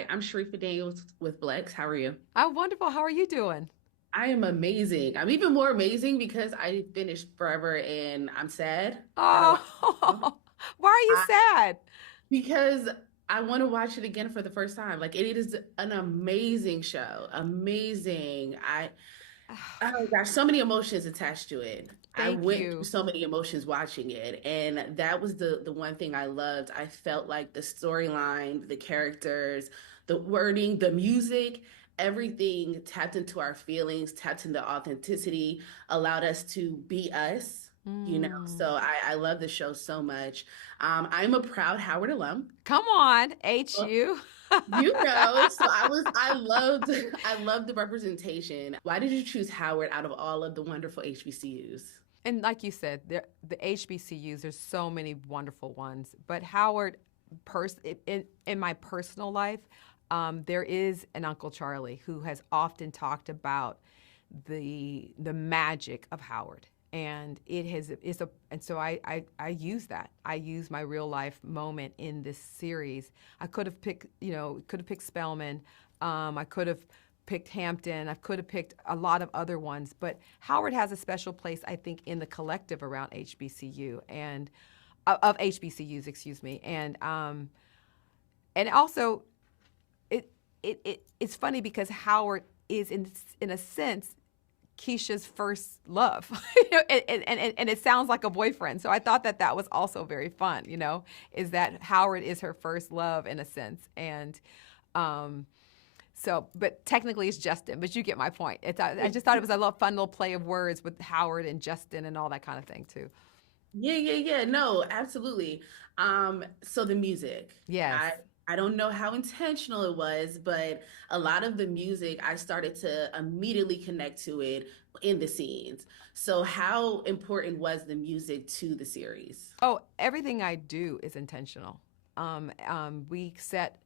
Hi, I'm Sharifa Daniels with Blex. How are you? I'm wonderful. How are you doing? I am amazing. I'm even more amazing because I finished Forever and I'm sad. I don't watch it now. Oh, why are you I, sad? because I want to watch it again for the first time. Like it is an amazing show. Amazing. Oh gosh, so many emotions attached to it. I Thank went through you. so many emotions watching it, and that was the one thing I loved. I felt like the storyline, the characters, the wording, the music, everything tapped into our feelings, tapped into authenticity, allowed us to be us, you know. Mm. So I love the show so much. I'm a proud Howard alum. Come on, HU. So I loved the representation. Why did you choose Howard out of all of the wonderful HBCUs? And like you said, the HBCUs, there's so many wonderful ones. But Howard, in my personal life, there is an Uncle Charlie who has often talked about the magic of Howard. And it has is a and so I use that. I use my real life moment in this series. I could have picked, could have picked Spelman. I could have picked Hampton. I could have picked a lot of other ones, but Howard has a special place, I think, in the collective around HBCU and of HBCUs, excuse me, and also it's funny because Howard is in a sense Keisha's first love, and it sounds like a boyfriend. So I thought that that was also very fun. Is that Howard is her first love in a sense, and um, so, but technically it's Justin. But you get my point. I just thought it was a little fun little play of words with Howard and Justin and all that kind of thing too. Yeah. No, absolutely. So the music, Yes. I don't know how intentional it was, but a lot of the music I started to immediately connect to it in the scenes. So how important was the music to the series? Oh, everything I do is intentional. We set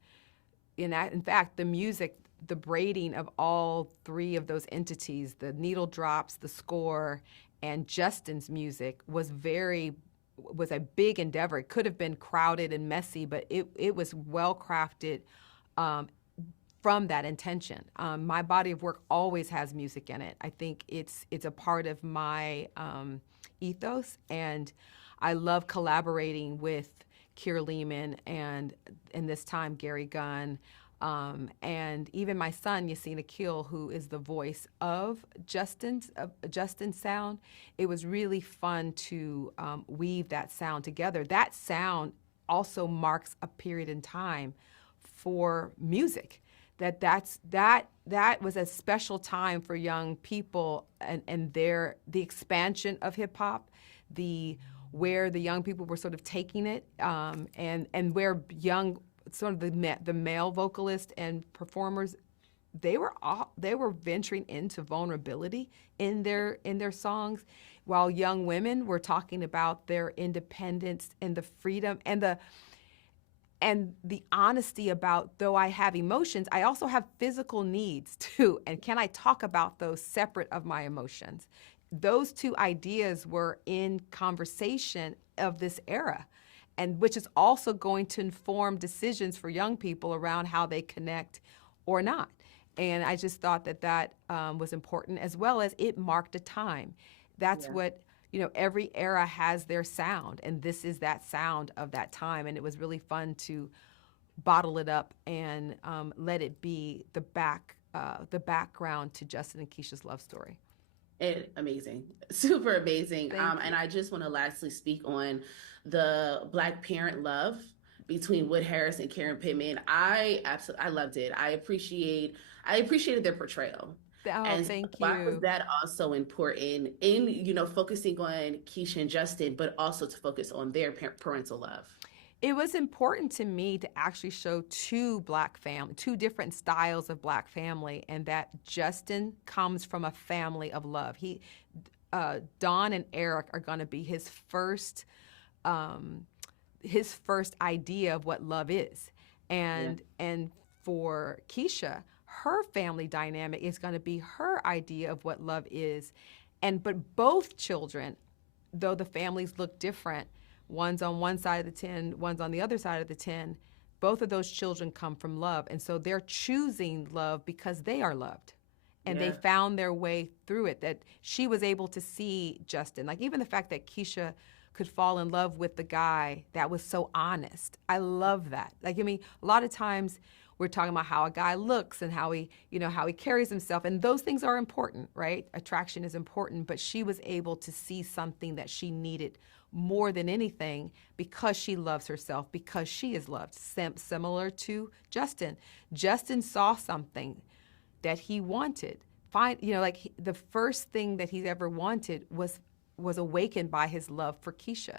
in fact, the music, the braiding of all three of those entities, the needle drops, the score, and Justin's music was a big endeavor. It could have been crowded and messy, but it was well crafted um, from that intention. My body of work always has music in it. I think it's a part of my ethos, and I love collaborating with Keir Lehman and in this time Gary Gunn. And even my son Yassine Akil, who is the voice of Justin's sound, it was really fun to weave that sound together. That sound also marks a period in time for music. That was a special time for young people and the expansion of hip hop, the where the young people were sort of taking it, and where young sort of the male vocalists and performers they were venturing into vulnerability in their songs, while young women were talking about their independence and the freedom and the honesty about, though I have emotions, I also have physical needs too. And can I talk about those separate of my emotions? Those two ideas were in conversation of this era, and which is also going to inform decisions for young people around how they connect or not. And I just thought that was important, as well as it marked a time. That's Yeah. what every era has their sound, and this is that sound of that time. And it was really fun to bottle it up and let it be the background to Justin and Keisha's love story. Amazing, super amazing. Thank And you. I just want to lastly speak on the Black parent love between Wood Harris and Karen Pittman. I loved it. I appreciated their portrayal. Oh, And so thank why was you. that also important in, focusing on Keisha and Justin, but also to focus on their parental love? It was important to me to actually show two different styles of black family, and that Justin comes from a family of love. Don and Eric are going to be um, his first idea of what love is, Yeah. and for Keisha, her family dynamic is going to be her idea of what love is, but both children, though the families look different, one's on one side of the 10, one's on the other side of the 10, both of those children come from love. And so they're choosing love because they are loved. And they Yeah. found their way through it, that she was able to see Justin. Like even the fact that Keisha could fall in love with the guy that was so honest. I love that. Like, I mean, a lot of times we're talking about how a guy looks and how he, how he carries himself. And those things are important, right? Attraction is important. But she was able to see something that she needed more than anything because she loves herself, because she is loved. Similar to Justin. Justin saw something that he wanted. The first thing that he ever wanted was awakened by his love for Keisha.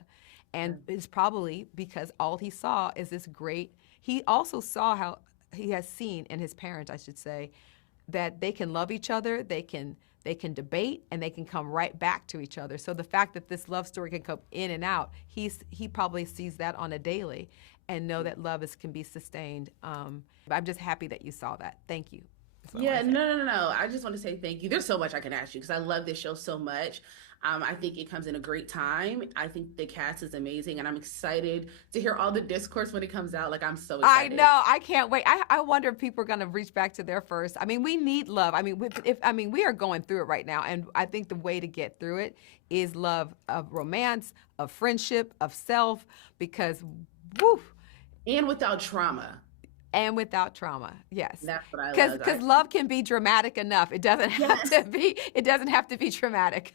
And it's probably because all he saw is this great, he also saw how he has seen in his parents, I should say, that they can love each other, they can debate, and they can come right back to each other. So the fact that this love story can come in and out, he probably sees that on a daily and know that love can be sustained. I'm just happy that you saw that. Thank you. Yeah, no. I just want to say thank you. There's so much I can ask you because I love this show so much. I think it comes in a great time. I think the cast is amazing, and I'm excited to hear all the discourse when it comes out. Like, I'm so I excited. know. I can't wait. I wonder if people are going to reach back to their first. I mean, we need love. I mean, we are going through it right now, and I think the way to get through it is love of romance, of friendship, of self, because, woo. And without trauma. And without trauma, yes. That's what I love. Because love can be dramatic enough. It doesn't have Yes. to be. It doesn't have to be traumatic.